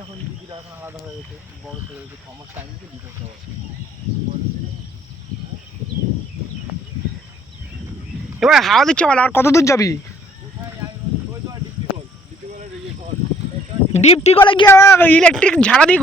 এখন দিদিরা এখন আলাদা হয়ে গেছে, বড় ছেলে হয়েছে, 6 মাস টাইম দিয়ে বিদেশ যাওয়া। এবার হাওয়া দিচ্ছে বল, আর কত দূর যাবি? ডিপটি কলে গিয়ে ইলেকট্রিক ঝাড়া দিয়ে